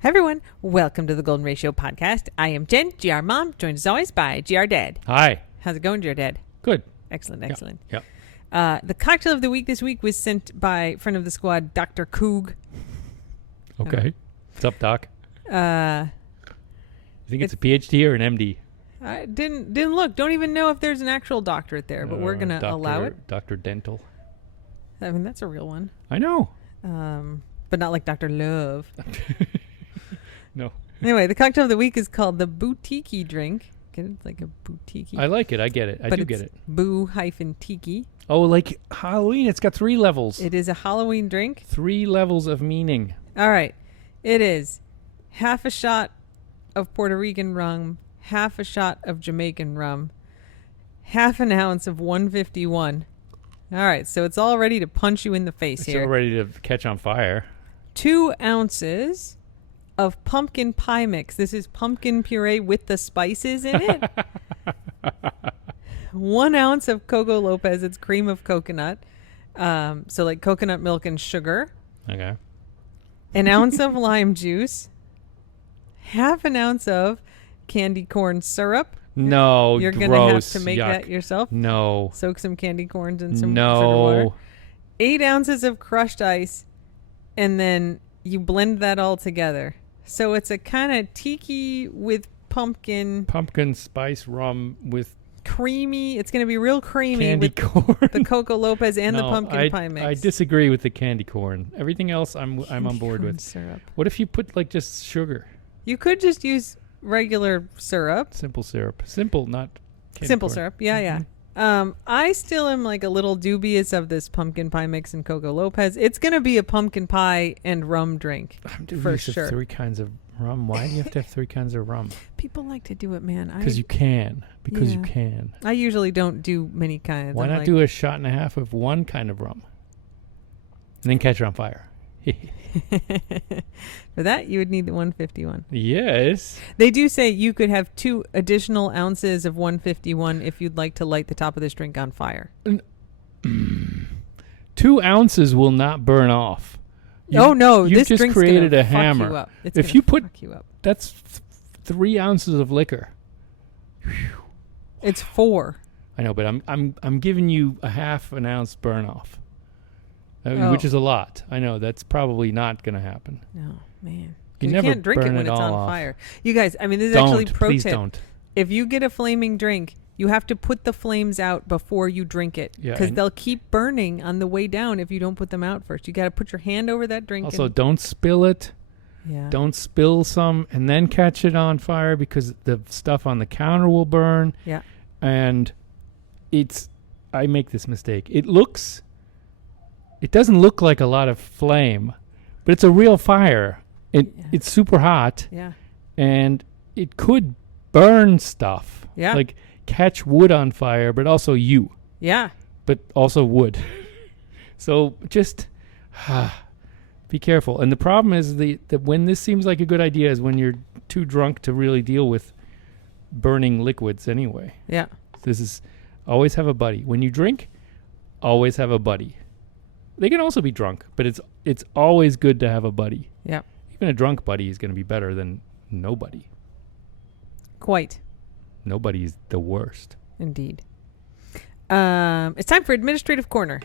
Hey everyone, welcome to the Golden Ratio Podcast. I am Jen, GR Mom, joined as always by GR Dad. Hi. How's it going, GR Dad? Good. Excellent, excellent. Yep. The cocktail of the week this week was sent by friend of the squad, Dr. Coog. Okay. What's up, Doc? You You think it's a PhD or an MD? I didn't look. Don't even know if there's an actual doctorate there, but we're gonna allow it. Dr. Dental. I mean, that's a real one. I know. But not like Dr. Love. No. Anyway, the cocktail of the week is called the Boutique drink. Get it? Like a boutique. I like it. I get it. I do get it. Boo-tiki. Oh, like Halloween. It's got 3 levels. It is a Halloween drink. 3 levels of meaning. All right. It is half a shot of Puerto Rican rum, half a shot of Jamaican rum, half an ounce of 151. All right. So it's all ready to punch you in the face here. It's all ready to catch on fire. 2 ounces of pumpkin pie mix. This is pumpkin puree with the spices in it. 1 ounce of Coco Lopez. It's cream of coconut. So like coconut milk and sugar. Okay. An ounce of lime juice. Half an ounce of candy corn syrup. No, You're gross. going to have to make Yuck. that yourself. No. Soak some candy corns in some sugar water. 8 ounces of crushed ice. And then you blend that all together. So it's a kind of tiki with pumpkin spice rum with creamy. It's going to be real creamy candy with corn. the Coco Lopez and the pumpkin pie mix. I disagree with the candy corn. Everything else I'm on board with. Syrup. What if you put like just sugar? You could just use regular syrup. Simple syrup. Simple, not candy Simple corn. syrup. Yeah, yeah. I still am like a little dubious of this pumpkin pie mix and Coco Lopez. It's going to be a pumpkin pie and rum drink. I'm for dubious sure. of 3 kinds of rum. Why do you have to have 3 kinds of rum? People like to do it, man. Because you can. Because you Yeah. can. I usually don't do many kinds. Why I'm not like, do a shot and a half of one kind of rum? And then catch it on fire. For that, you would need the 151. Yes. They do say you could have 2 additional ounces of 151 if you'd like to light the top of this drink on fire. 2 ounces will not burn off. No, you this just drink's created gonna a fuck hammer. You up. It's If gonna you put fuck you up. that's 3 ounces of liquor. It's 4. I know, but I'm giving you a half an ounce burn off, Oh. which is a lot. I know that's probably not going to happen. No, man. You You never can't drink it burn when it it's on all off. fire. You guys, I mean, this is actually pro Please tip. don't. If you get a flaming drink, you have to put the flames out before you drink it. Yeah, Because and- they'll keep burning on the way down if you don't put them out first. You got to put your hand over that drink. Also, and, don't spill it. yeah. Don't spill some and then catch it on fire because the stuff on the counter will burn. Yeah. And I make this mistake. It doesn't look like a lot of flame, but it's a real fire. It's super hot. Yeah. And it could burn stuff. Yeah. Like catch wood on fire, but also you. Yeah. But also wood. So just be careful. And the problem is that when this seems like a good idea is when you're too drunk to really deal with burning liquids anyway. Yeah. This is always have a buddy. When you drink, always have a buddy. They can also be drunk, but it's always good to have a buddy. Yeah. Even a drunk buddy is going to be better than nobody. Quite. Nobody is the worst. Indeed. It's time for Administrative Corner.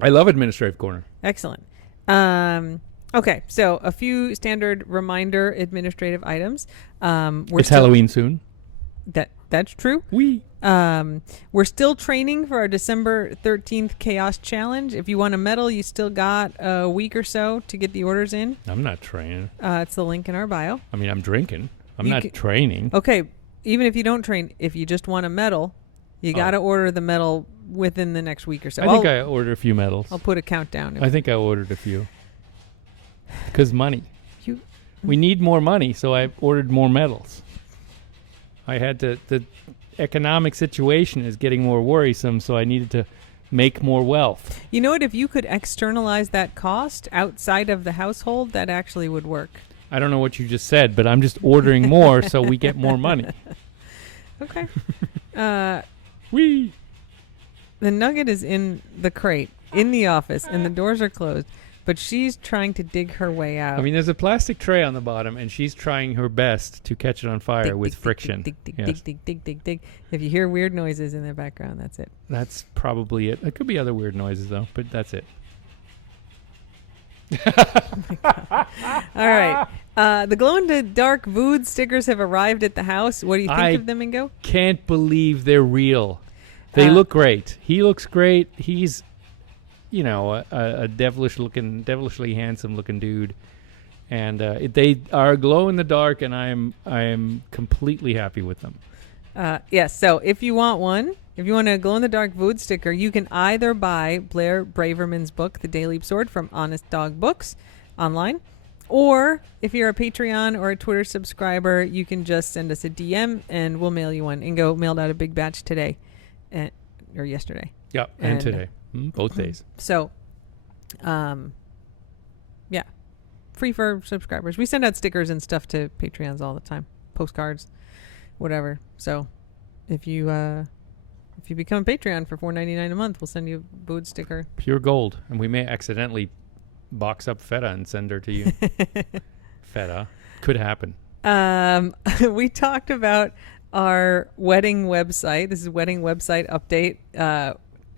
I love Administrative Corner. Excellent. Okay, so a few standard reminder administrative items. It's Halloween soon. That's true. We're still training for our December 13th Chaos Challenge. If you want a medal, you still got a week or so to get the orders in. I'm not training. It's the link in our bio. I mean, I'm drinking. I'm You not ca- training. Okay, even if you don't train, if you just want a medal, you got to order the medal within the next week or so. I think I ordered a few medals. I'll put a countdown. I think I ordered a few. Because money. You- We need more money, so I ordered more medals. I had to... The economic situation is getting more worrisome, so I needed to make more wealth. You know what? If you could externalize that cost outside of the household, that actually would work. I don't know what you just said, but I'm just ordering more so we get more money. Okay. Whee! The nugget is in the crate in the office, and the doors are closed. but she's trying to dig her way out. I mean, there's a plastic tray on the bottom, and she's trying her best to catch it on fire dig, with dig, friction. Dig, dig, Yes. dig, dig, dig, dig, dig. If you hear weird noises in the background, that's it. That's probably it. There could be other weird noises, though, but that's it. All right. The glow-in-the-dark Vood stickers have arrived at the house. What do you think of them, Ingo? Can't believe they're real. They look great. He looks great. He's, a devilishly handsome-looking dude. And they are glow-in-the-dark, and I'm completely happy with them. Yes. So if you want one, if you want a glow-in-the-dark Vood sticker, you can either buy Blair Braverman's book, The Day Leap Sword, from Honest Dog Books online. Or if you're a Patreon or a Twitter subscriber, you can just send us a DM and we'll mail you one. Ingo mailed out a big batch today or yesterday. Yeah, and today. Both days. So, yeah. Free for subscribers. We send out stickers and stuff to Patreons all the time. Postcards, whatever. So, if you become a Patreon for $4.99 a month, we'll send you a Vood sticker. Pure gold. And we may accidentally box up Feta and send her to you. Feta. Could happen. We talked about our wedding website. This is wedding website update.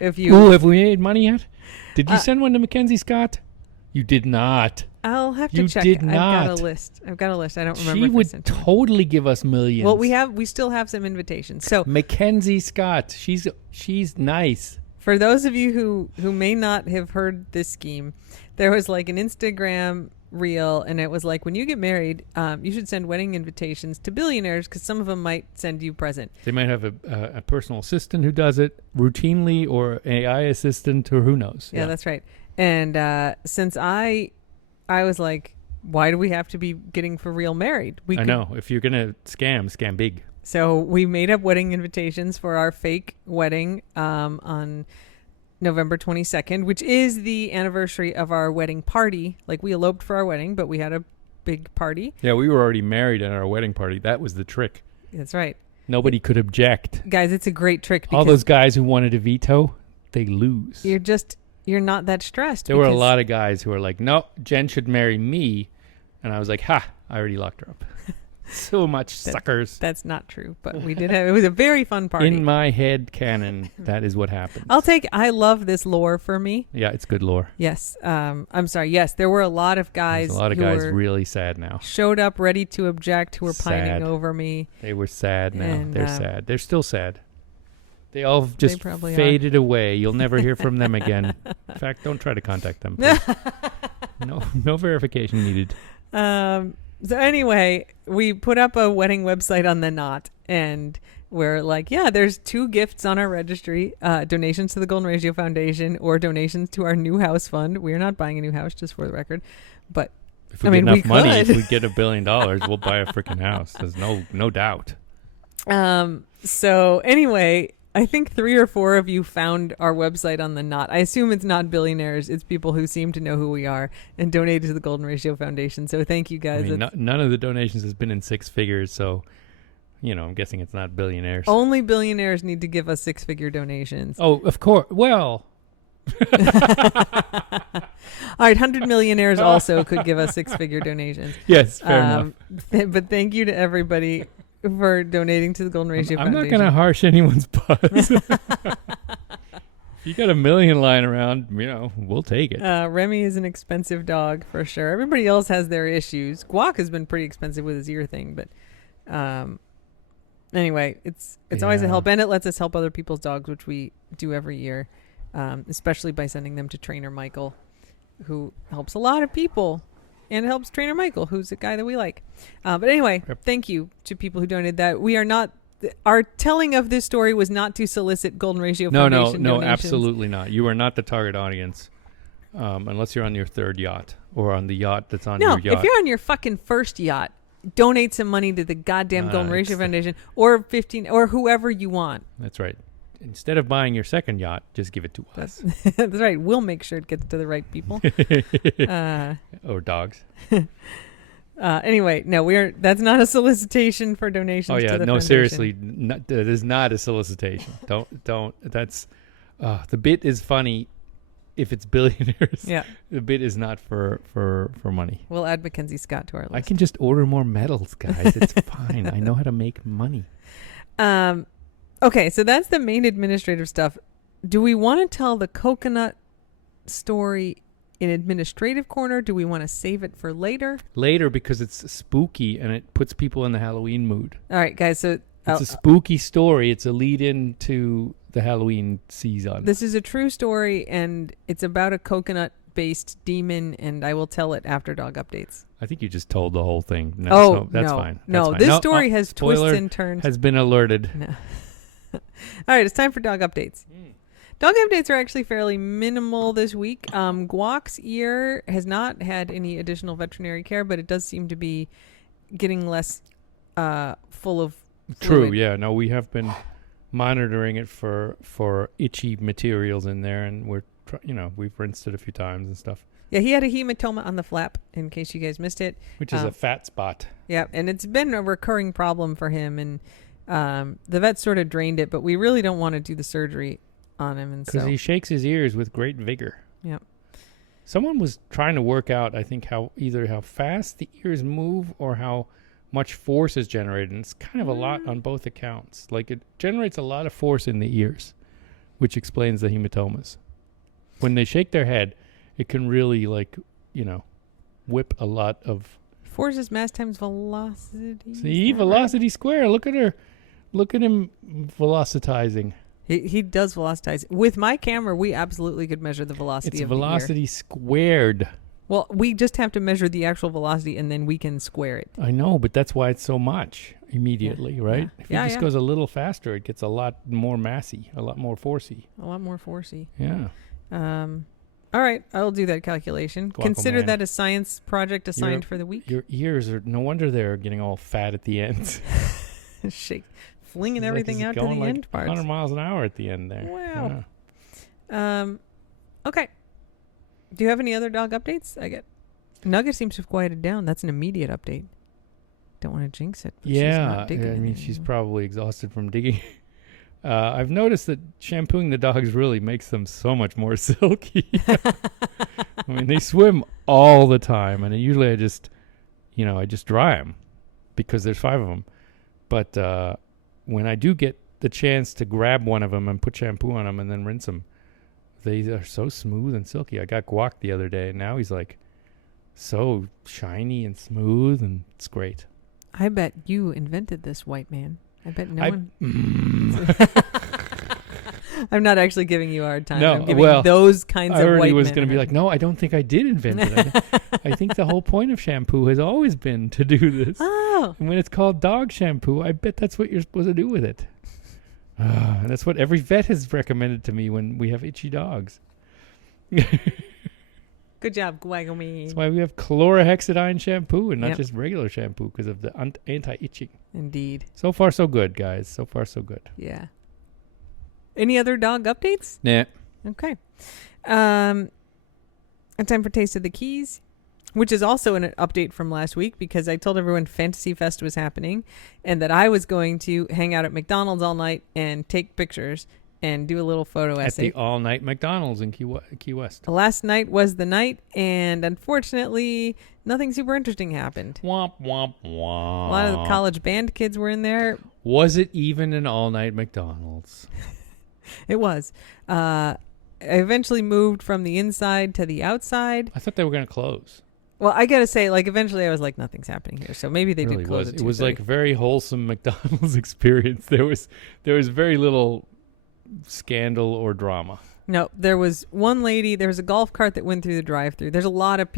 Have we made money yet? Did you send one to Mackenzie Scott? You did not. I'll have to You check. did I've not. got a list. I don't remember. She if I would sent one. totally give us millions. Well, we still have some invitations. So Mackenzie Scott, she's nice. for those of you who may not have heard this scheme, there was like an Instagram reel, and it was like, when you get married, you should send wedding invitations to billionaires because some of them might send you a present. They might have a personal assistant who does it routinely, or AI assistant, or who knows. Yeah, that's right. And since I was like, why do we have to be getting for real married? I know. If you're gonna scam big. So we made up wedding invitations for our fake wedding on November 22nd, which is the anniversary of our wedding party. Like, we eloped for our wedding, but we had a big party. Yeah, we were already married at our wedding party. That was the trick. That's right. Nobody could object. Guys, it's a great trick. Because all those guys who wanted to veto, they lose. You're not that stressed. There were a lot of guys who were like, no, Jen should marry me. And I was like, ha, I already locked her up. So much suckers. That's not true, but we did have, it was a very fun party. In my head canon, that is what happened. I love this lore for me. Yeah, it's good lore. Yes. I'm sorry. Yes, there were a lot of guys. There's a lot of guys really sad now. Showed up ready to object, who were pining over me. They were sad now. And, they're sad. They're still sad. They all just faded away. You'll never hear from them again. In fact, don't try to contact them. No verification needed. So anyway, we put up a wedding website on the Knot, and we're like, yeah, there's 2 gifts on our registry, donations to the Golden Ratio Foundation or donations to our new house fund. We're not buying a new house, just for the record. But if we get enough money, if we get $1 billion, we'll buy a freaking house. There's no doubt. So anyway, I think 3 or 4 of you found our website on the Knot. I assume it's not billionaires. It's people who seem to know who we are and donated to the Golden Ratio Foundation. So thank you, guys. I mean, none of the donations has been in 6 figures, so, I'm guessing it's not billionaires. Only billionaires need to give us 6-figure donations. Oh, of course. Well. All right, 100 millionaires also could give us 6-figure donations. Yes, fair enough. But thank you to everybody for donating to the Golden Ratio Foundation. I'm not going to harsh anyone's buzz. If you got $1 million lying around, we'll take it. Remy is an expensive dog for sure. Everybody else has their issues. Guac has been pretty expensive with his ear thing, but anyway, it's always a help, and it lets us help other people's dogs, which we do every year, especially by sending them to Trainer Michael, who helps a lot of people. And it helps Trainer Michael, who's a guy that we like. But anyway, Thank you to people who donated that. We are not... Our telling of this story was not to solicit Golden Ratio Foundation No, donations. absolutely not. You are not the target audience, unless you're on your 3rd yacht or on the yacht that's on your yacht. No, if you're on your fucking first yacht, donate some money to the goddamn Golden Ratio Foundation or 15 or whoever you want. That's right. Instead of buying your 2nd yacht, just give it to us. That's right. We'll make sure it gets to the right people. Or dogs. Anyway, no, that's not a solicitation for donations. Oh yeah, to the no, foundation. seriously, that is not a solicitation. Don't. That's the bit is funny. if it's billionaires, Yeah. the bid is not for money. We'll add Mackenzie Scott to our list. I can just order more medals, guys. It's fine. I know how to make money. Okay, so that's the main administrative stuff. Do we want to tell the coconut story in administrative corner? Do we want to save it for later? Later, because it's spooky and it puts people in the Halloween mood. All right, guys. So It's a spooky story. It's a lead-in to the Halloween season. this is a true story, and it's about a coconut-based demon, and I will tell it after dog updates. I think you just told the whole thing. No, Oh, so that's no. fine. No, That's fine. this story has spoiler twists and turns. has been alerted. No. All right, it's time for dog updates. Dog updates are actually fairly minimal this week. Guac's ear has not had any additional veterinary care, but it does seem to be getting less full of True. fluid. Yeah. No, we have been monitoring it for itchy materials in there, and we've rinsed it a few times and stuff. Yeah, he had a hematoma on the flap, in case you guys missed it. Which is a fat spot. Yeah, and it's been a recurring problem for him, and the vet sort of drained it, but we really don't want to do the surgery on him. And Because he shakes his ears with great vigor. Yep. Someone was trying to work out, I think, either how fast the ears move or how much force is generated. And it's kind of a lot on both accounts. Like, it generates a lot of force in the ears, which explains the hematomas. When they shake their head, it can really, whip a lot of... Force is mass times velocity. See, velocity square. Look at her. Look at him velocitizing. He does velocitize. With my camera, we absolutely could measure the velocity It's of the ear. velocity squared. Well, we just have to measure the actual velocity, and then we can square it. I know, but that's why it's so much immediately, right? Yeah. If it just goes a little faster, it gets a lot more massy, a lot more forcey. A lot more forcey. Yeah. All right, I'll do that calculation. Consider that a science project assigned for the week. Your ears are, no wonder they're getting all fat at the end. Shake, flinging It's everything it's out to going the like end parts. 100 miles an hour at the end there. Wow. Yeah. Okay. Do you have any other dog updates? Nugget seems to have quieted down. That's an immediate update. Don't want to jinx it. But she's not digging I mean, it she's anymore. probably exhausted from digging. I've noticed that shampooing the dogs really makes them so much more silky. I mean, they swim all the time, and usually I just dry them because there's 5 of them. But when I do get the chance to grab one of them and put shampoo on them and then rinse them, they are so smooth and silky. I got Guac the other day, and now he's like so shiny and smooth, and it's great. I bet you invented this, white man. I bet no one. I'm not actually giving you a hard time. No, I'm giving well, those kinds I of already white was men going to be like, no, I don't think I did invent it. I think the whole point of shampoo has always been to do this. Oh. And when it's called dog shampoo, I bet that's what you're supposed to do with it. And that's what every vet has recommended to me when we have itchy dogs. Good job, Gwaggle. That's why we have chlorhexidine shampoo and not Yep. just regular shampoo because of the anti-itching. Indeed. So far, so good, guys. So far, so good. Yeah. Any other dog updates? Nah. Okay. And time for Taste of the Keys, which is also an update from last week because I told everyone Fantasy Fest was happening and that I was going to hang out at McDonald's all night and take pictures and do a little photo At essay. the all-night McDonald's in Key West. Last night was the night, and unfortunately, nothing super interesting happened. Womp, womp, womp. A lot of the college band kids were in there. Was it even an all-night McDonald's? It was. I eventually moved from the inside to the outside. I thought they were going to close. Well, I gotta say, eventually I was like, nothing's happening here. So maybe they It really did close was. at It was 2:30. like a very wholesome McDonald's experience. There was very little scandal or drama. No, there was one lady. There was a golf cart that went through the drive-through. There's a lot of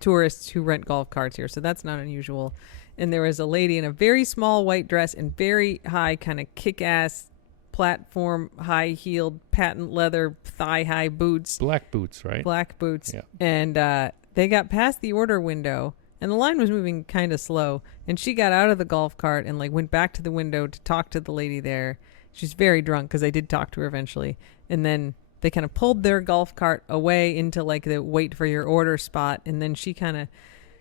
tourists who rent golf carts here, so that's not unusual. And there was a lady in a very small white dress and very high kind of kick-ass platform, high-heeled, patent leather, thigh-high boots. Black boots, right? Black boots. Yeah. And they got past the order window, and the line was moving kind of slow. And she got out of the golf cart and went back to the window to talk to the lady there. She's very drunk because I did talk to her eventually. And then they kind of pulled their golf cart away into the wait for your order spot. And then she kind of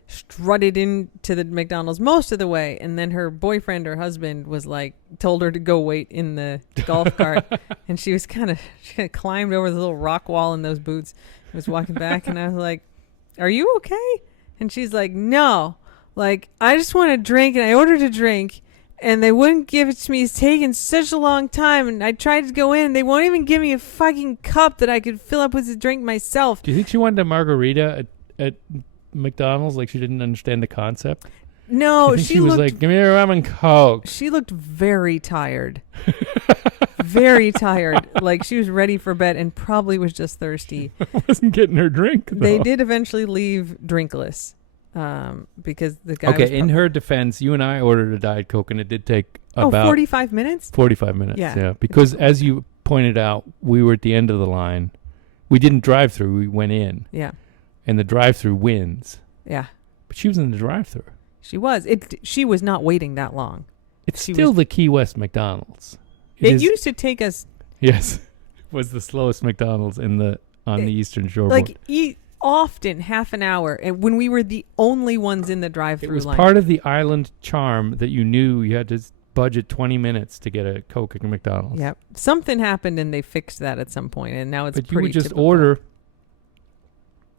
strutted into the McDonald's most of the way, and then her boyfriend or husband was like, told her to go wait in the golf cart, and she kind of climbed over the little rock wall in those boots, and was walking back, and I was like, "Are you okay?" And she's like, "No, like I just want a drink, and I ordered a drink, and they wouldn't give it to me. It's taking such a long time, and I tried to go in, and they won't even give me a fucking cup that I could fill up with the drink myself." Do you think she wanted a margarita at McDonald's, like she didn't understand the concept? No, I think she was like, "Give me a rum and coke." She looked very tired. Very tired. Like she was ready for bed and probably was just thirsty. Wasn't getting her drink, though. They did eventually leave drinkless because the guy Okay, in her defense, you and I ordered a Diet Coke, and it did take about 45 minutes? 45 minutes, yeah. Because as you pointed out, we were at the end of the line. We didn't drive through. We went in. Yeah. And the drive-through wins. Yeah. But she was in the drive-through. She was. She was not waiting that long. It's still the Key West McDonald's. It used to take us. Yes. It was the slowest McDonald's on the Eastern Shore. Like often half an hour, and when we were the only ones in the drive-through line. It was part of the island charm that you knew you had to budget 20 minutes to get a Coke at McDonald's. Yep. Something happened and they fixed that at some point, and now it's but pretty you would just typical. order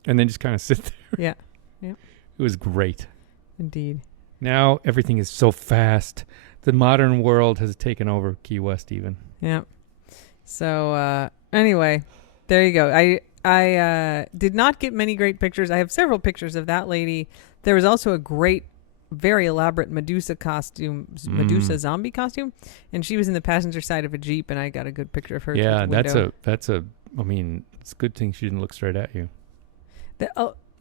and then just kind of sit there. Yeah. Yeah. It was great. Indeed. Now everything is so fast. The modern world has taken over Key West even. Yeah. So anyway, there you go. I did not get many great pictures. I have several pictures of that lady. There was also a great, very elaborate Medusa zombie costume, and she was in the passenger side of a Jeep, and I got a good picture of her. Yeah, through that's a. I mean, it's a good thing she didn't look straight at you.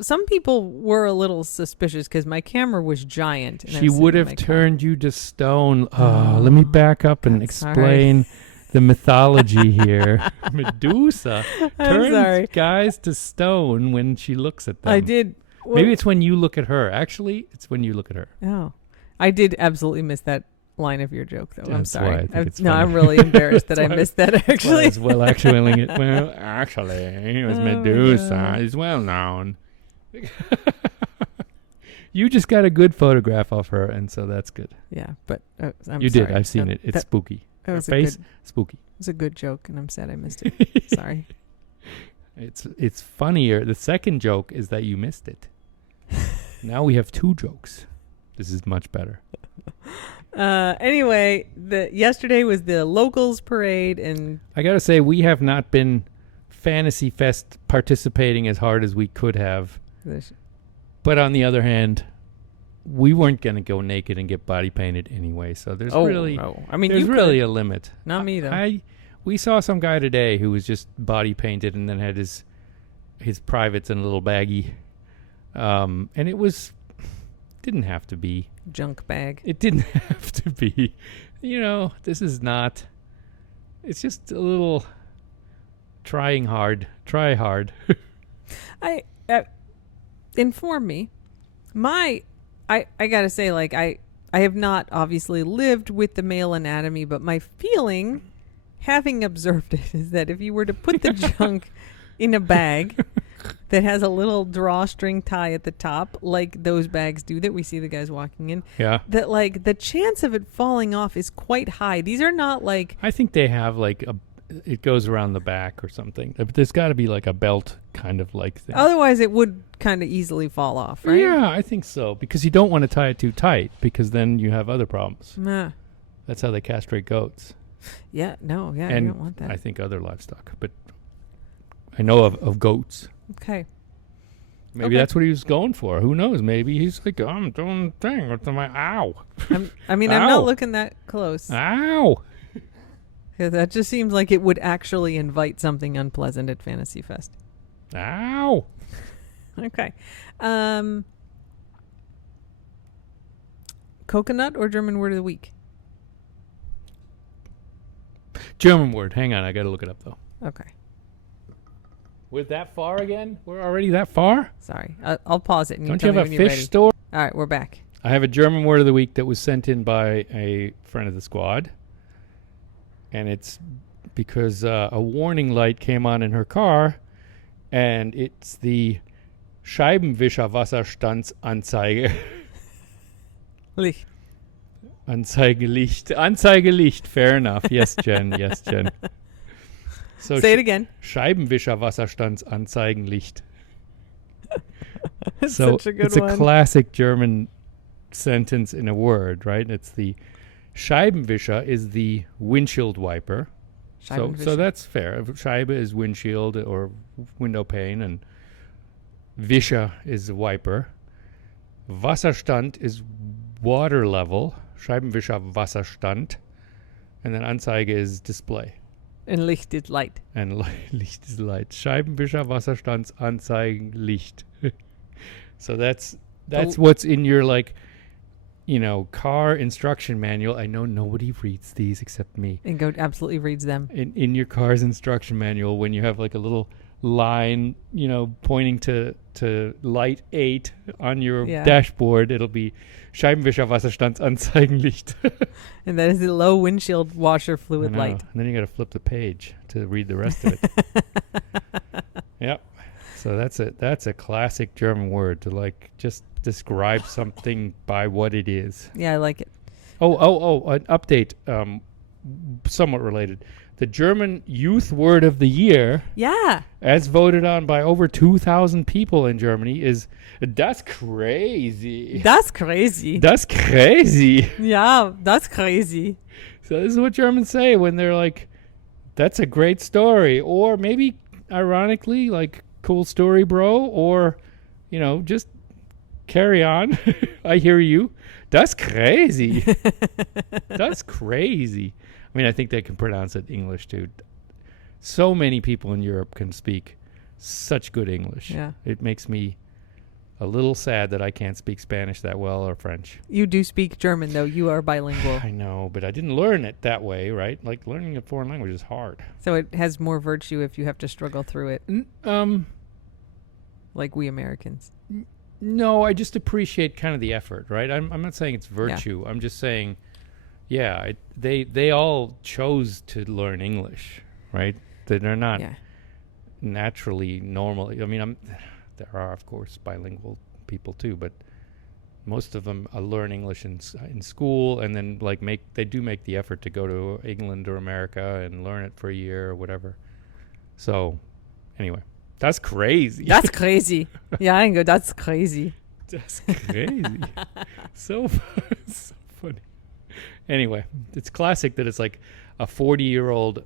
Some people were a little suspicious because my camera was giant. And She would have turned you to stone. Let me back up and explain the mythology here. Medusa turns guys to stone when she looks at them. I did. Well, maybe it's when you look at her. Actually, it's when you look at her. Oh, I did absolutely miss that line of your joke, though. That's I'm sorry. why I think it's no, funny. I'm really embarrassed that I missed that, actually. Well, actually, it was Medusa. It's well known. You just got a good photograph of her, and so that's good. Yeah, but I'm you sorry. did. I've seen it. It's spooky. Her face, spooky. It was a good joke, and I'm sad I missed it. Sorry. It's funnier. The second joke is that you missed it. Now we have two jokes. This is much better. Anyway, yesterday was the locals parade, and I gotta say we have not been Fantasy Fest participating as hard as we could have. But on the other hand, we weren't going to go naked and get body painted anyway. So there's really, no. I mean, there's really a limit. Not me though. We saw some guy today who was just body painted and then had his privates in a little baggie, and it didn't have to be junk bag. It didn't have to be. This is not. It's just a little trying hard. Try hard. Inform me. I gotta say, like, I have not obviously lived with the male anatomy, but my feeling, having observed it, is that if you were to put the junk in a bag that has a little drawstring tie at the top, like those bags do that we see the guys walking in, that like the chance of it falling off is quite high. These are not like, I think they have like it goes around the back or something. There's got to be like a belt kind of like thing. Otherwise, it would kind of easily fall off, right? Yeah, I think so. Because you don't want to tie it too tight, because then you have other problems. Nah. That's how they castrate goats. Yeah, no, yeah, and you don't want that. I think other livestock, but I know of goats. Okay. Maybe that's what he was going for. Who knows? Maybe he's like, I'm doing the thing with my ow. I'm not looking that close. Ow. That just seems like it would actually invite something unpleasant at Fantasy Fest. Ow. Okay. Coconut or German word of the week? German word. Hang on. I got to look it up, though. Okay. We're that far again? We're already that far? Sorry. I'll pause it. And Don't you have a fish store? All right. We're back. I have a German word of the week that was sent in by a friend of the squad. And it's because a warning light came on in her car, and it's the Scheibenwischerwasserstandsanzeige. Licht. Anzeigelicht. Anzeigelicht. Fair enough. Yes, Jen. Yes, Jen. So Say it again. Scheibenwischerwasserstandsanzeigenlicht. It's So such a good it's one. a classic German sentence in a word, right? It's the Scheibenwischer is the windshield wiper. So Scheibenwischer. that's fair. Scheibe is windshield or window pane, and Wischer is a wiper. Wasserstand is water level. Scheibenwischer Wasserstand. And then Anzeige is display. And Licht is light. And Licht is light. Scheibenwischer Wasserstandsanzeigen Licht. So that's what's in your car instruction manual. I know nobody reads these except me. And Goat absolutely reads them. In your car's instruction manual, when you have like a little line, pointing to light 8 on your dashboard, it'll be Scheibenwischer Wasserstandsanzeigenlicht. And that is the low windshield washer fluid I know. light. And then you got to flip the page to read the rest of it. Yep. So that's a classic German word to just describe something by what it is. Yeah, I like it. Oh, an update, somewhat related. The German Youth Word of the Year, Yeah. as voted on by over 2,000 people in Germany, is "Das crazy." That's crazy. Das crazy. Yeah, that's crazy. So this is what Germans say when they're like, "That's a great story," or maybe ironically, like, "Cool story, bro," or just carry on. I hear you. That's crazy. That's crazy. I mean, I think they can pronounce it English too. So many people in Europe can speak such good English. Yeah. It makes me a little sad that I can't speak Spanish that well or French. You do speak German, though. You are bilingual. I know, but I didn't learn it that way, right? Like, learning a foreign language is hard. So it has more virtue if you have to struggle through it, like we Americans. No, I just appreciate kind of the effort, right? I'm not saying it's virtue. I'm just saying, they all chose to learn English, right? They're not naturally normal. I mean, there are, of course, bilingual people too, but most of them learn English in school, and then they do make the effort to go to England or America and learn it for a year or whatever. So, anyway. That's crazy. That's crazy. Yeah, I can go, that's crazy. That's crazy. so funny. Anyway, it's classic that it's like a 40-year-old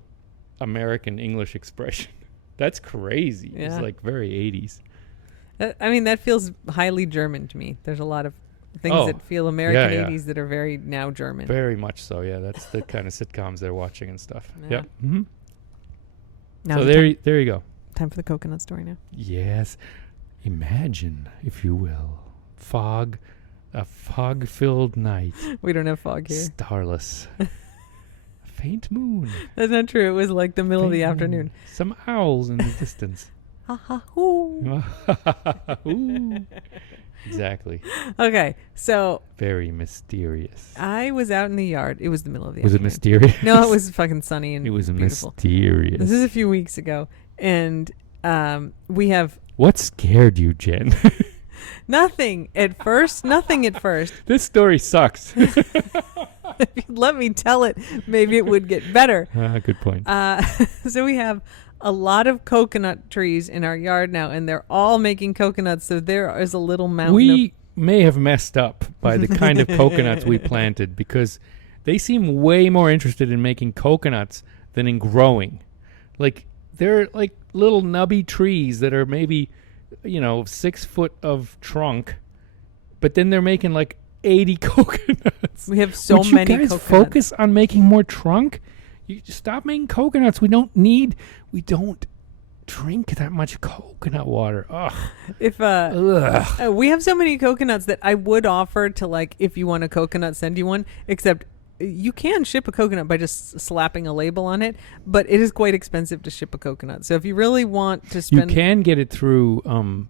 American English expression. That's crazy. Yeah. It's like very 80s. I mean, that feels highly German to me. There's a lot of things that feel American 80s that are very now German. Very much so, yeah. That's the kind of sitcoms they're watching and stuff. Yeah. Yep. Mm-hmm. Now So there you go. Time for the coconut story now. Yes. Imagine, if you will, a fog-filled night. We don't have fog here. Starless. A faint moon. That's not true. It was like the middle of the afternoon. Some owls in the distance. Ha ha hoo. Ooh. Exactly. Okay, so Very mysterious. I was out in the yard. It was the middle of the Was it afternoon. mysterious? No, it was fucking sunny and It was beautiful. mysterious. This is a few weeks ago, and we have What scared you, Jen? nothing at first. This story sucks. If you'd let me tell it, maybe it would get better. Good point. So we have a lot of coconut trees in our yard now, and they're all making coconuts. So there is a little mountain. We may have messed up by the kind of coconuts we planted, because they seem way more interested in making coconuts than in growing. Like, they're like little nubby trees that are maybe, 6 foot of trunk, but then they're making like 80 coconuts. We have so Would many you guys coconuts. focus on making more trunk? You stop making coconuts. We don't drink that much coconut water. Ugh. If Ugh. we have so many coconuts that I would offer to, like, if you want a coconut, send you one. Except you can ship a coconut by just slapping a label on it, but it is quite expensive to ship a coconut. So if you really want to spend, You can get it through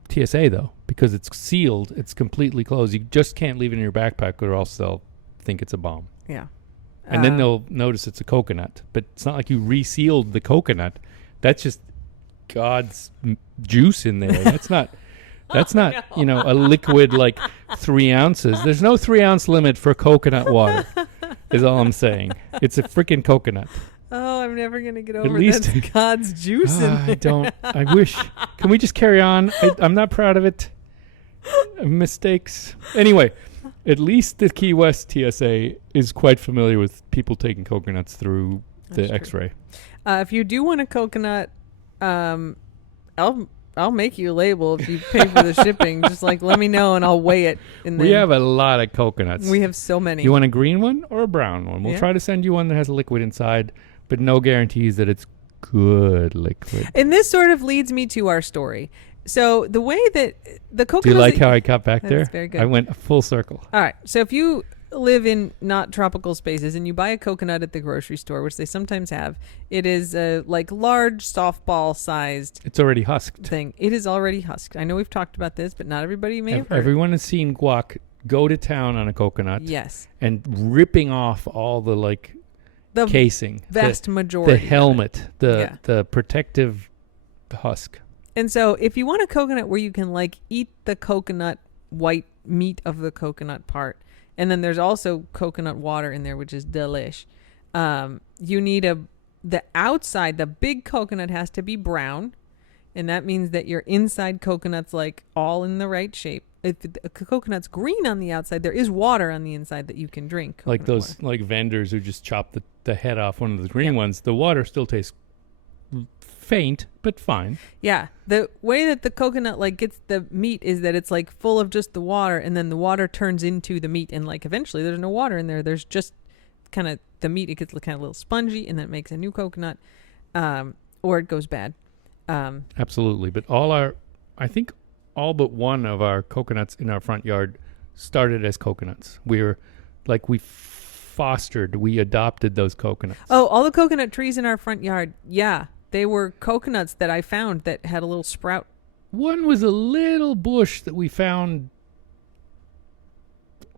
TSA though, because it's sealed. It's completely closed. You just can't leave it in your backpack, or else they'll think it's a bomb. Yeah. And then they'll notice it's a coconut. But it's not like you resealed the coconut. That's just God's juice in there. That's not, a liquid like 3 ounces. There's no 3-ounce limit for coconut water, is all I'm saying. It's a freaking coconut. Oh, I'm never going to get over least- that's God's juice in there. I wish. Can we just carry on? I'm not proud of it. Mistakes. Anyway, at least the Key West TSA is quite familiar with people taking coconuts through the That's true. X-ray. If you do want a coconut, I'll make you a label if you pay for the shipping. Just like let me know and I'll weigh it. And We then have a lot of coconuts. we have so many. You want a green one or a brown one? We'll Yeah. try to send you one that has a liquid inside, but no guarantees that it's good liquid. And this sort of leads me to our story. So the way that the coconuts. Do you like how I got back That's there? very good. I went a full circle. All right. So if you live in not tropical spaces and you buy a coconut at the grocery store, which they sometimes have, it is a like large softball sized It's already husked. thing. It is already husked. I know we've talked about this, but not everybody may have heard. Everyone has seen guac go to town on a coconut Yes. and ripping off all the The casing, vast majority. the of it. helmet, Yeah. the protective husk. And so if you want a coconut where you can eat the coconut white meat of the coconut part, and then there's also coconut water in there, which is delish. You need the outside, the big coconut has to be brown. And that means that your inside coconut's all in the right shape. If the coconut's green on the outside, there is water on the inside that you can drink. Like coconut those water. vendors who just chop the head off one of the green ones. The water still tastes faint, but fine. Yeah. The way that the coconut gets the meat is that it's full of just the water, and then the water turns into the meat, and eventually there's no water in there. There's just kind of the meat. It gets kind of a little spongy, and then it makes a new coconut, or it goes bad. Absolutely. But I think all but one of our coconuts in our front yard started as coconuts. We adopted those coconuts. Oh, all the coconut trees in our front yard. Yeah. They were coconuts that I found that had a little sprout. One was a little bush that we found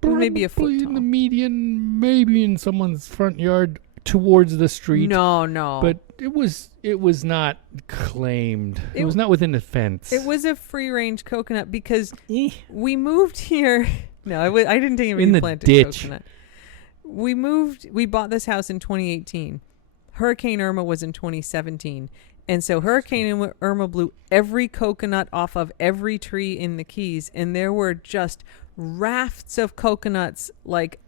Maybe a foot probably in tall. the median, maybe in someone's front yard towards the street. No. But it was not claimed. It was not within the fence. It was a free-range coconut because we moved here. No, I didn't take In the planted ditch. coconut. We bought this house in 2018. Hurricane Irma was in 2017. And so Hurricane Irma blew every coconut off of every tree in the Keys. And there were just rafts of coconuts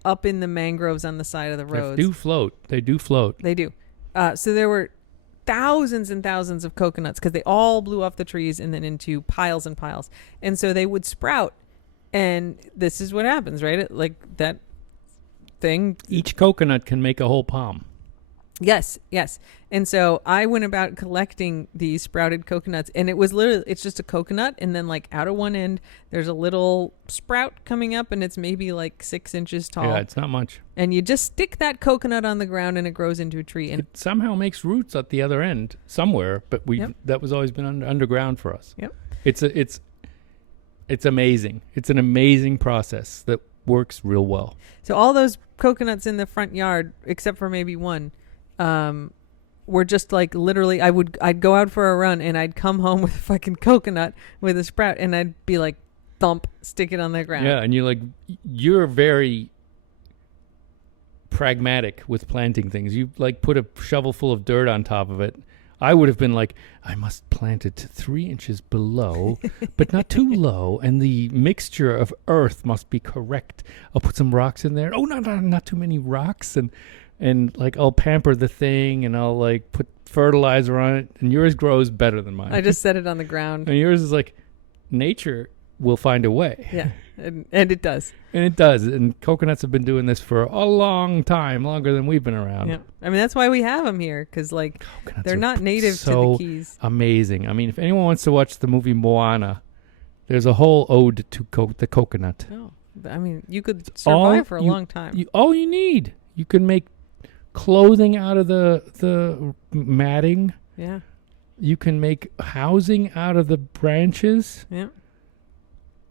up in the mangroves on the side of the roads. They do float. They do. So there were thousands and thousands of coconuts because they all blew off the trees and then into piles and piles. And so they would sprout. And this is what happens, right? That thing. Each coconut can make a whole palm. Yes. And so I went about collecting these sprouted coconuts, and it was literally, it's just a coconut, and then out of one end, there's a little sprout coming up, and it's maybe 6 inches tall. Yeah, it's not much. And you just stick that coconut on the ground, and it grows into a tree. And It somehow makes roots at the other end somewhere, but that was always been underground for us. Yep. It's amazing. It's an amazing process that works real well. So all those coconuts in the front yard, except for maybe one, were just literally I'd go out for a run and I'd come home with a fucking coconut with a sprout and I'd be thump, stick it on the ground. Yeah, and you're very pragmatic with planting things. You put a shovel full of dirt on top of it. I would have been I must plant it 3 inches below, but not too low, and the mixture of earth must be correct. I'll put some rocks in there. Oh, not too many rocks, and I'll pamper the thing, and I'll put fertilizer on it, and yours grows better than mine. I just set it on the ground. And yours is nature will find a way. Yeah, and it does. And it does. And coconuts have been doing this for a long time, longer than we've been around. Yeah, I mean that's why we have them here because Coconuts they're are not native to so the Keys. amazing. I mean, if anyone wants to watch the movie Moana, there's a whole ode to the coconut. No, I mean you could survive for a you- long time. All you need. You can make clothing out of the matting. Yeah, You can make housing out of the branches. yeah.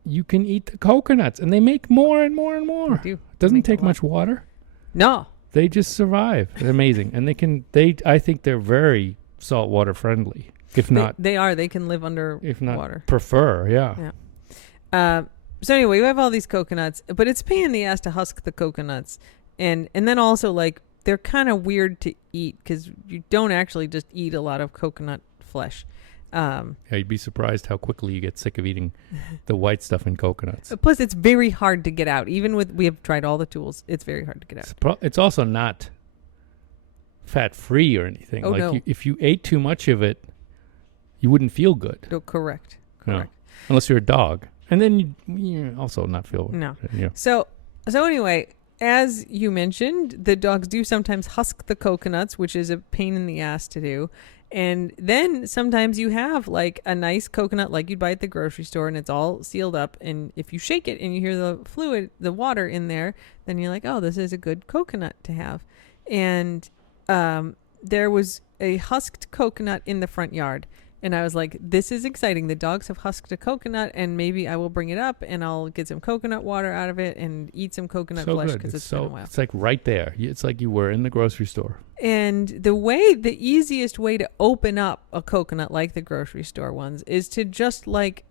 You can eat the coconuts, and they make more and more and more. They do. It doesn't Make a take lot. much water. No. They just survive. They're amazing, and I think they're very saltwater friendly. If not, They are. They can live under if not water. prefer. Yeah. Yeah. So anyway, we have all these coconuts, but it's a pain in the ass to husk the coconuts, and then also like they're kind of weird to eat because you don't actually just eat a lot of coconut flesh. Yeah, you'd be surprised how quickly you get sick of eating the white stuff in coconuts. Plus, it's very hard to get out. Even with we have tried all the tools, it's very hard to get out. It's also not fat-free or anything. Oh, like no. if you ate too much of it, you wouldn't feel good. No, correct. No. Unless you're a dog. And then you also not feel... No. You know. So anyway, as you mentioned, the dogs do sometimes husk the coconuts, which is a pain in the ass to do. And then sometimes you have like a nice coconut like you'd buy at the grocery store and it's all sealed up. And if you shake it and you hear the fluid, the water in there, then you're like, oh, this is a good coconut to have. And there was a husked coconut in the front yard. And I was like, this is exciting. The dogs have husked a coconut and maybe I will bring it up and I'll get some coconut water out of it and eat some coconut flesh because it's been a while. It's like right there. It's like you were in the grocery store. And the easiest way to open up a coconut like the grocery store ones is to just like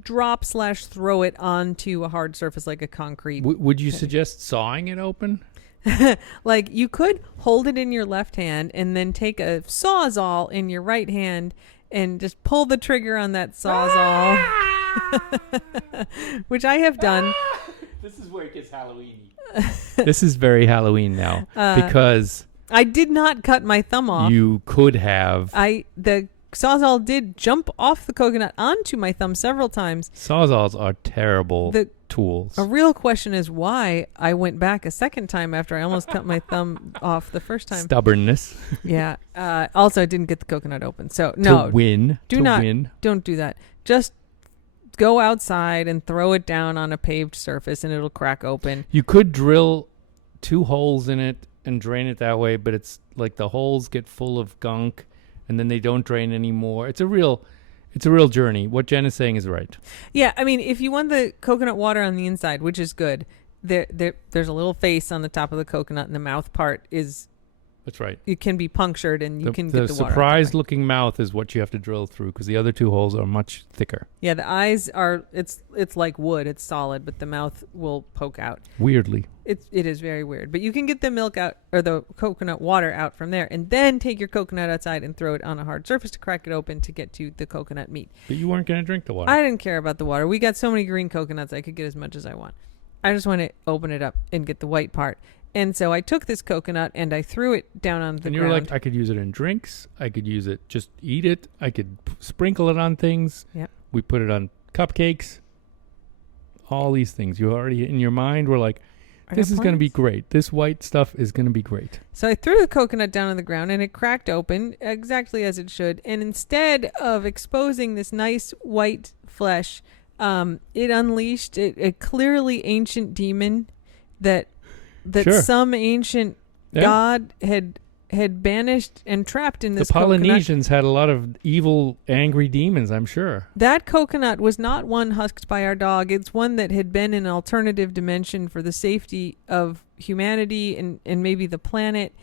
drop/throw it onto a hard surface like a concrete. Would you suggest sawing it open? Like you could hold it in your left hand and then take a Sawzall in your right hand and just pull the trigger on that Sawzall, which I have done. This is where it gets Halloween-y. This is very Halloween now because I did not cut my thumb off. You could have. The Sawzall did jump off the coconut onto my thumb several times. Sawzalls are terrible tools. A real question is why I went back a second time after I almost cut my thumb off the first time. Stubbornness. Yeah. Also, I didn't get the coconut open. So, no. Don't do that. Just go outside and throw it down on a paved surface and it'll crack open. You could drill 2 holes in it and drain it that way, but it's like the holes get full of gunk and then they don't drain anymore. It's a real journey. What Jen is saying is right. Yeah, I mean, if you want the coconut water on the inside, which is good, there's a little face on the top of the coconut, and the mouth part is... That's right. It can be punctured, and you can get the water. The surprised-looking mouth is what you have to drill through, because the other 2 holes are much thicker. Yeah, the eyes are... It's like wood. It's solid, but the mouth will poke out. Weirdly. It is very weird. But you can get the milk out, or the coconut water out from there, and then take your coconut outside and throw it on a hard surface to crack it open to get to the coconut meat. But you weren't going to drink the water. I didn't care about the water. We got so many green coconuts, I could get as much as I want. I just want to open it up and get the white part. And so I took this coconut and I threw it down on the ground. And you're like, I could use it in drinks. I could use it, just eat it. I could sprinkle it on things. Yep. We put it on cupcakes. All these things. You already, in your mind, were like, this is going to be great. This white stuff is going to be great. So I threw the coconut down on the ground and it cracked open exactly as it should. And instead of exposing this nice white flesh, it unleashed a clearly ancient demon that sure. some ancient god had banished and trapped in this coconut. The Polynesians had a lot of evil, angry demons, I'm sure. That coconut was not one husked by our dog. It's one that had been an alternative dimension for the safety of humanity and maybe the planet.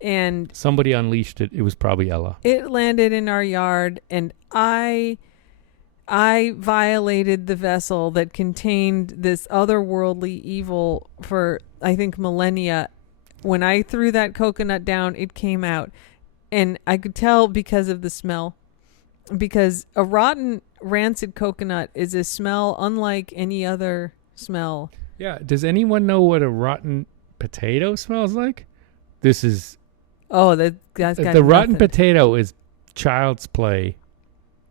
And somebody unleashed it. It was probably Ella. It landed in our yard, and I violated the vessel that contained this otherworldly evil for, I think, millennia. When I threw that coconut down, it came out. And I could tell because of the smell. Because a rotten, rancid coconut is a smell unlike any other smell. Yeah. Does anyone know what a rotten potato smells like? This is... Oh, that's got the rotten potato is child's play.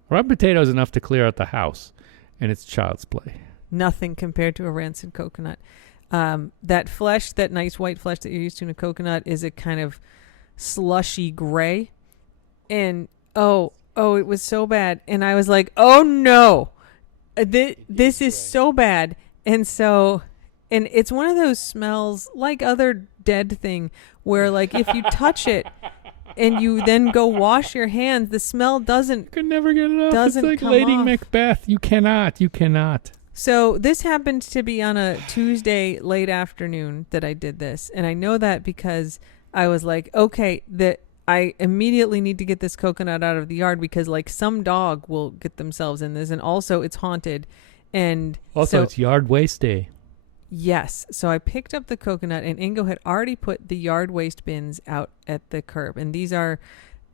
Rotten potato is enough to clear out the house, and it's child's play. Nothing compared to a rancid coconut. That flesh, that nice white flesh that you're used to in a coconut, is a kind of slushy gray. And, it was so bad. And I was like, oh, no. This is so bad. And it's one of those smells, like other dead thing, where, like, if you touch it, and you then go wash your hands, the smell doesn't... You can never get it off. It's like Lady Macbeth. You cannot. So this happened to be on a Tuesday late afternoon that I did this. And I know that because I was like, okay, I immediately need to get this coconut out of the yard because like some dog will get themselves in this. And also it's haunted. And Also, so, it's yard waste day. yes. So I picked up the coconut, and Ingo had already put the yard waste bins out at the curb. And these are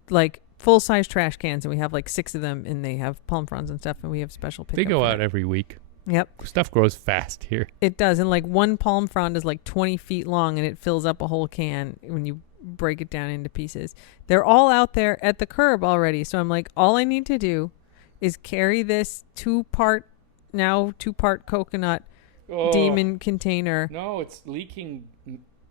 like full-size trash cans, and we have like 6 of them, and they have palm fronds and stuff, and we have special pickup. They go for out that. every week. Yep. Stuff grows fast here. It does. And like one palm frond is like 20 feet long, and it fills up a whole can when you break it down into pieces. They're all out there at the curb already. So I'm like, all I need to do is carry this 2-part coconut demon container No, it's leaking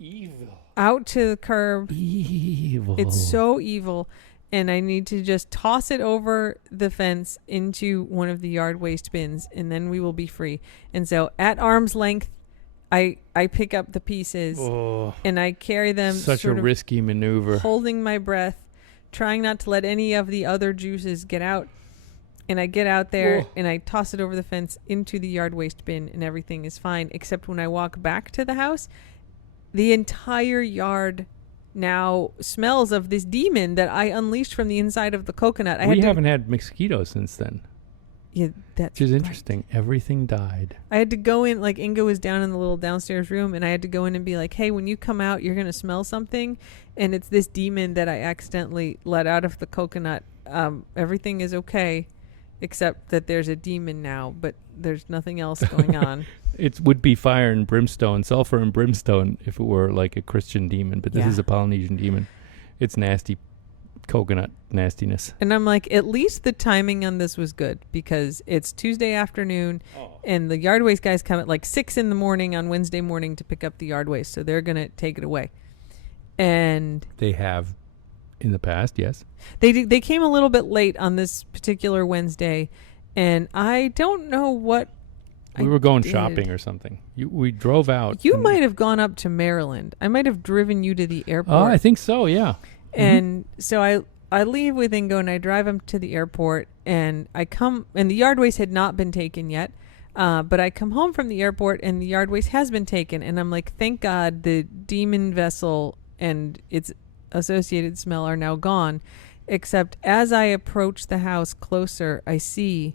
evil. out to the curb. Evil. It's so evil. And I need to just toss it over the fence into one of the yard waste bins, and then we will be free. And so at arm's length, I pick up the pieces and I carry them, Such a sort of risky maneuver. holding my breath, trying not to let any of the other juices get out. And I get out there and I toss it over the fence into the yard waste bin, and everything is fine. Except when I walk back to the house, the entire yard now smells of this demon that I unleashed from the inside of the coconut. We haven't had mosquitoes since then. Yeah, that's Which is right. interesting. Everything died. I had to go in, like Inga was down in the little downstairs room, and I had to go in and be like, hey, when you come out, you're going to smell something. And it's this demon that I accidentally let out of the coconut. Everything is okay, except that there's a demon now, but there's nothing else going on. It would be fire and brimstone, sulfur and brimstone if it were like a Christian demon, but this is a Polynesian demon. It's nasty coconut nastiness. And I'm like, at least the timing on this was good, because it's Tuesday afternoon and the yard waste guys come at like 6 a.m. on Wednesday morning to pick up the yard waste. So they're going to take it away. And They have in the past, yes. they came a little bit late on this particular Wednesday, and I don't know what We were going shopping or something. We drove out. You might have gone up to Maryland. I might have driven you to the airport. Oh, I think so, yeah. And so I leave with Ingo and I drive him to the airport, and I come, and the yard waste had not been taken yet. But I come home from the airport and the yard waste has been taken. And I'm like, thank God the demon vessel and its associated smell are now gone. Except as I approach the house closer, I see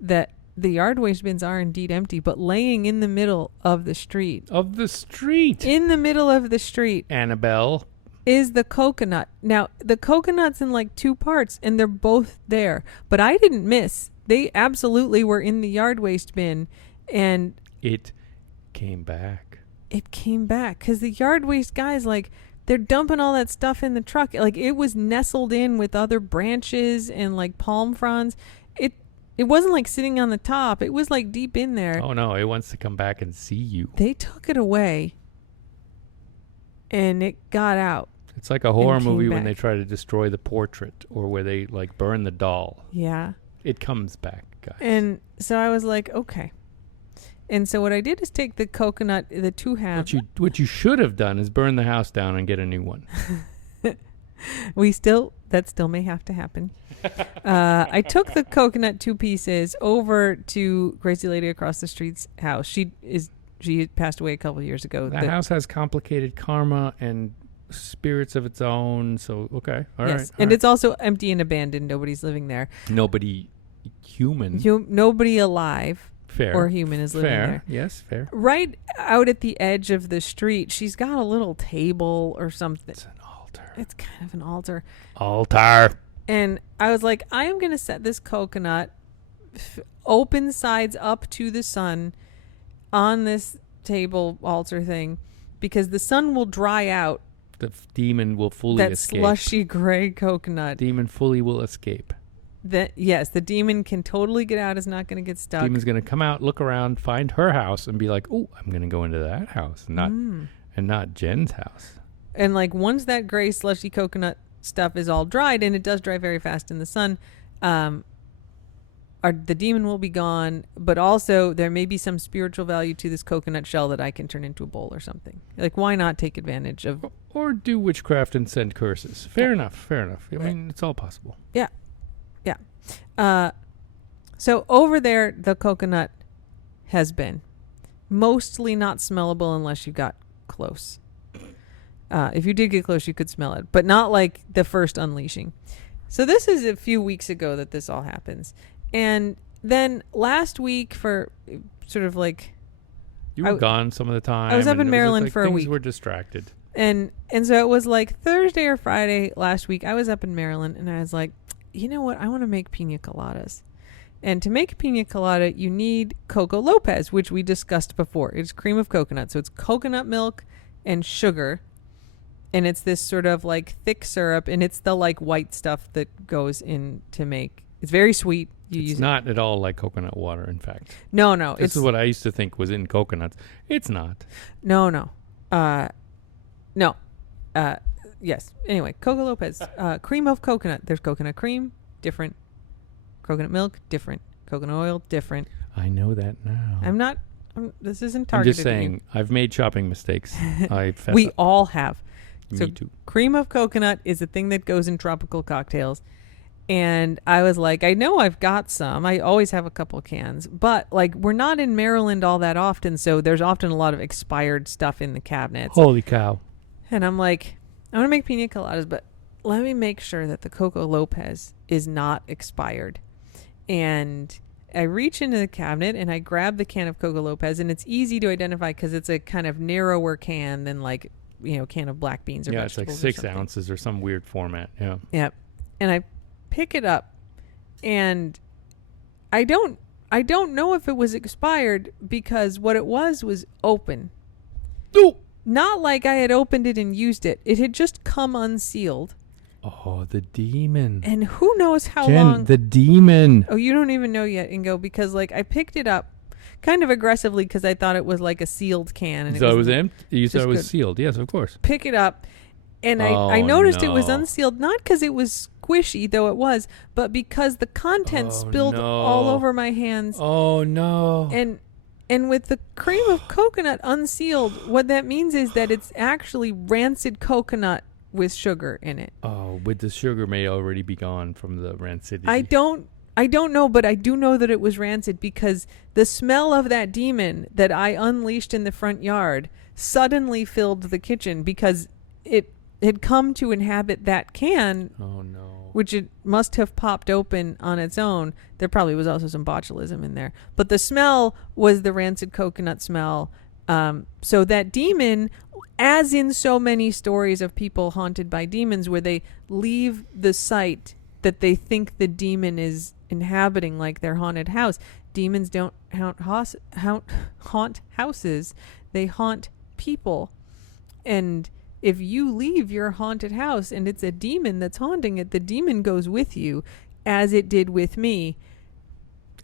that the yard waste bins are indeed empty, but laying in the middle of the street. Of the street. In the middle of the street. Annabelle. Is the coconut. Now, the coconut's in like 2 parts, and they're both there. But I didn't miss. They absolutely were in the yard waste bin, and It came back. it came back. Because the yard waste guys, like, they're dumping all that stuff in the truck. Like, it was nestled in with other branches and, like, palm fronds. It wasn't, like, sitting on the top. It was, like, deep in there. Oh, no, it wants to come back and see you. They took it away, and it got out. It's like a horror and came movie when back. they try to destroy the portrait or where they, like, burn the doll. Yeah. It comes back, guys. And so I was like, okay. And so what I did is take the coconut, the 2 halves. What you should have done is burn the house down and get a new one. That still may have to happen. I took the coconut 2 pieces over to Gracie Lady across the street's house. She had passed away a couple of years ago. That house has complicated karma and spirits of its own. So, okay. All right. Yes. And it's also empty and abandoned. Nobody's living there. Nobody human. Nobody alive Fair. or human is living Fair. there. Yes, fair. Right out at the edge of the street, she's got a little table or something. It's an altar. It's kind of an altar. Altar. And I was like, I am going to set this coconut open sides up to the sun on this table altar thing, because the sun will dry out The demon will fully that escape. slushy gray coconut. Demon fully will escape. Yes, the demon can totally get out. Is not going to get stuck. Demon's going to come out, look around, find her house, and be like, "Oh, I'm going to go into that house, and not Jen's house." And like once that gray slushy coconut stuff is all dried, and it does dry very fast in the sun, the demon will be gone. But also there may be some spiritual value to this coconut shell that I can turn into a bowl or something. Like, why not take advantage of? Or do witchcraft and send curses. Fair enough. Fair enough. I mean, it's all possible. Yeah. So over there, the coconut has been mostly not smellable unless you got close. If you did get close, you could smell it, but not like the first unleashing. So this is a few weeks ago that this all happens. And then last week for sort of like You were gone some of the time. I was up and in there Maryland like for a things week. Were distracted. And so it was like Thursday or Friday last week. I was up in Maryland and I was like, you know what? I want to make pina coladas. And to make a pina colada, you need Coco Lopez, which we discussed before. It's cream of coconut. So it's coconut milk and sugar. And it's this sort of like thick syrup. And it's the like white stuff that goes in to make. It's very sweet. It's not at all like coconut water, in fact. No. This is what I used to think was in coconuts. It's not. No. Yes. Anyway, Coco Lopez. Cream of coconut. There's coconut cream, different. Coconut milk, different. Coconut oil, different. I know that now. This isn't I'm targeted just saying, I've made shopping mistakes. We all have. So Me too. cream of coconut is a thing that goes in tropical cocktails. And I was like, I know I've got some. I always have a couple cans. But, like, we're not in Maryland all that often, so there's often a lot of expired stuff in the cabinets. Holy cow. And I'm like, I want to make pina coladas, but let me make sure that the Coco Lopez is not expired. And I reach into the cabinet and I grab the can of Coco Lopez, and it's easy to identify because it's a kind of narrower can than, like, can of black beans or vegetables. Yeah, it's like 6 ounces or some weird format. Yeah. Yep. And I pick it up, and I don't know if it was expired because what it was open. No. Not like I had opened it and used it. It had just come unsealed. Oh, the demon. And who knows how Jen, long. the demon. Oh, you don't even know yet, Ingo, because like I picked it up kind of aggressively because I thought it was like a sealed can. And You thought it was empty? You thought it was good. Sealed. Yes, of course. Pick it up, and I noticed it was unsealed, not because it was squishy, though it was, but because the contents spilled all over my hands. Oh, no. And with the cream of coconut unsealed, what that means is that it's actually rancid coconut with sugar in it. Oh, but the sugar may already be gone from the rancidity. I don't know, but I do know that it was rancid because the smell of that demon that I unleashed in the front yard suddenly filled the kitchen because it had come to inhabit that can. Oh, no. Which it must have popped open on its own. There probably was also some botulism in there. But the smell was the rancid coconut smell. So that demon, as in so many stories of people haunted by demons, where they leave the site that they think the demon is inhabiting, like their haunted house. Demons don't haunt houses. They haunt people. And if you leave your haunted house and it's a demon that's haunting it, the demon goes with you, as it did with me.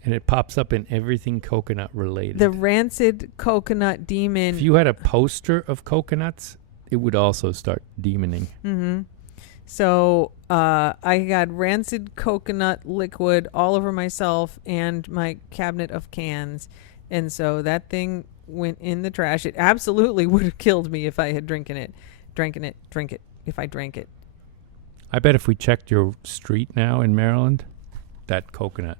And it pops up in everything coconut related. The rancid coconut demon. If you had a poster of coconuts, it would also start demoning. Mm-hmm. So I got rancid coconut liquid all over myself and my cabinet of cans. And so that thing went in the trash. It absolutely would have killed me if I had drink it if I drank it. I bet if we checked your street now in Maryland, that coconut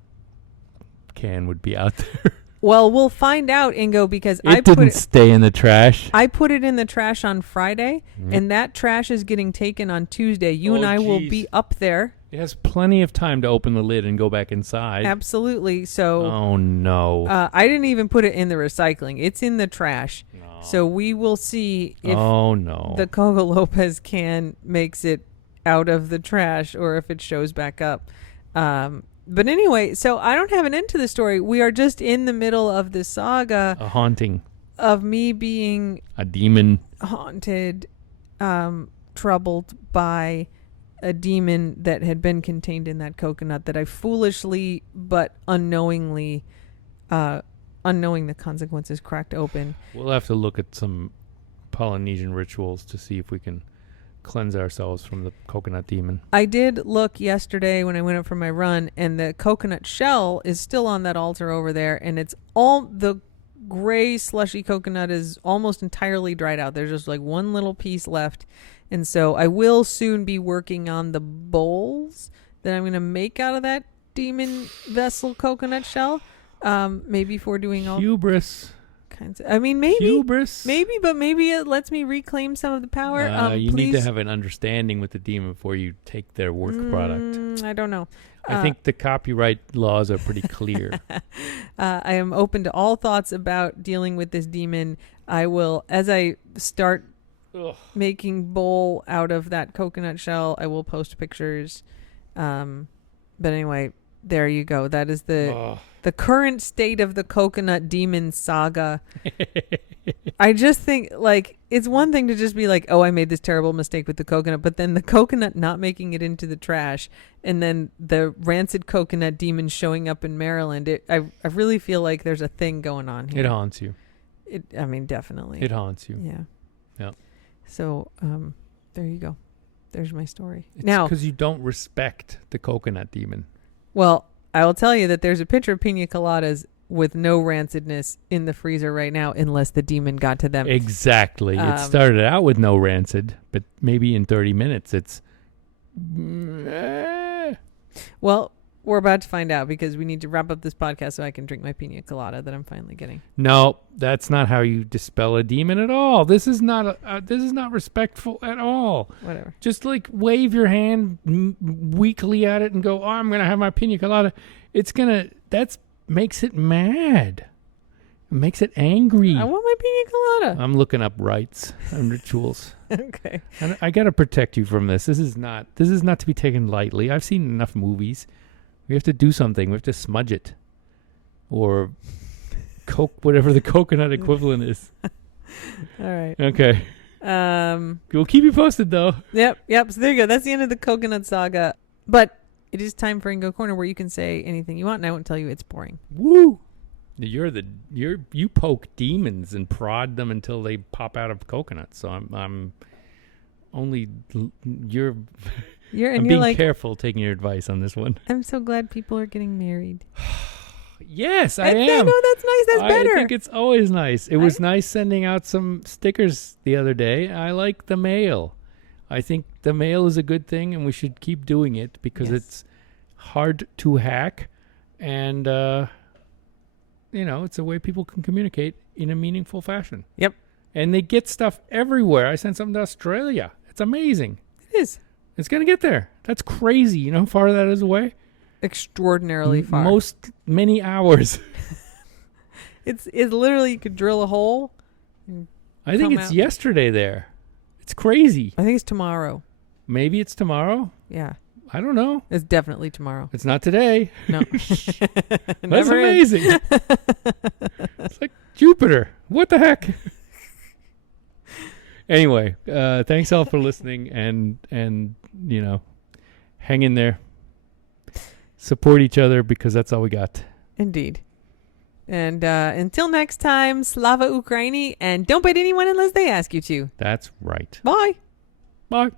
can would be out there. Well, we'll find out, Ingo, because it didn't stay in the trash. I put it in the trash on Friday, and that trash is getting taken on Tuesday. You and I will be up there. It has plenty of time to open the lid and go back inside. Absolutely. So. Oh, no. I didn't even put it in the recycling. It's in the trash. No. So we will see if the Coco Lopez can makes it out of the trash or if it shows back up. But anyway, so I don't have an end to the story. We are just in the middle of the saga. A haunting. Of me being a demon. Haunted, troubled by a demon that had been contained in that coconut that I foolishly but unknowingly, unknowing the consequences, cracked open. We'll have to look at some Polynesian rituals to see if we can cleanse ourselves from the coconut demon. I did look yesterday when I went up for my run, and the coconut shell is still on that altar over there, and it's all the gray slushy coconut is almost entirely dried out. There's just like one little piece left. And so I will soon be working on the bowls that I'm going to make out of that demon vessel coconut shell. Maybe for doing all hubris. kinds of. I mean, maybe, Hubris. but maybe it lets me reclaim some of the power. You need to Please. have an understanding with the demon before you take their work product. I don't know. I think the copyright laws are pretty clear. I am open to all thoughts about dealing with this demon. I will, as I start making bowl out of that coconut shell, I will post pictures. But anyway, there you go. That is the current state of the coconut demon saga. I just think, like, it's one thing to just be like, oh, I made this terrible mistake with the coconut, but then the coconut not making it into the trash, and then the rancid coconut demon showing up in Maryland. I really feel like there's a thing going on here. It haunts you. I mean, definitely. It haunts you. Yeah. Yeah. So, there you go. There's my story. It's Now, because you don't respect the coconut demon. well, I will tell you that there's a pitcher of pina coladas with no rancidness in the freezer right now, unless the demon got to them. Exactly. It started out with no rancid, but maybe in 30 minutes it's... Well, we're about to find out because we need to wrap up this podcast so I can drink my pina colada that I'm finally getting. No, that's not how you dispel a demon at all. This is not this is not respectful at all. Whatever. Just like wave your hand weakly at it and go, "Oh, I'm gonna have my pina colada." That's makes it mad. It makes it angry. I want my pina colada. I'm looking up rites and rituals. Okay. And I gotta protect you from this. This is not to be taken lightly. I've seen enough movies. We have to do something. We have to smudge it. Or whatever the coconut equivalent is. All right. Okay. We'll keep you posted, though. Yep. So there you go. That's the end of the coconut saga. But it is time for Ingo Corner, where you can say anything you want, and I won't tell you it's boring. Woo! You poke demons and prod them until they pop out of coconuts. So I'm only you're being like, careful taking your advice on this one. I'm so glad people are getting married. Yes, I am. I know, that's nice. That's better. I think it's always nice. It was nice sending out some stickers the other day. I like the mail. I think the mail is a good thing, and we should keep doing it because it's hard to hack, and it's a way people can communicate in a meaningful fashion. Yep. And they get stuff everywhere. I sent something to Australia. It's amazing. It is. It's going to get there. That's crazy. You know how far that is away? Extraordinarily far. Many hours. It's literally, you could drill a hole. I think it's yesterday there. It's crazy. I think it's tomorrow. Maybe it's tomorrow. Yeah. I don't know. It's definitely tomorrow. It's not today. No. That's amazing. It's like Jupiter. What the heck? Anyway, thanks all for listening and hang in there. Support each other because that's all we got. Indeed. And until next time, Slava Ukraini, and don't bite anyone unless they ask you to. That's right. Bye. Bye.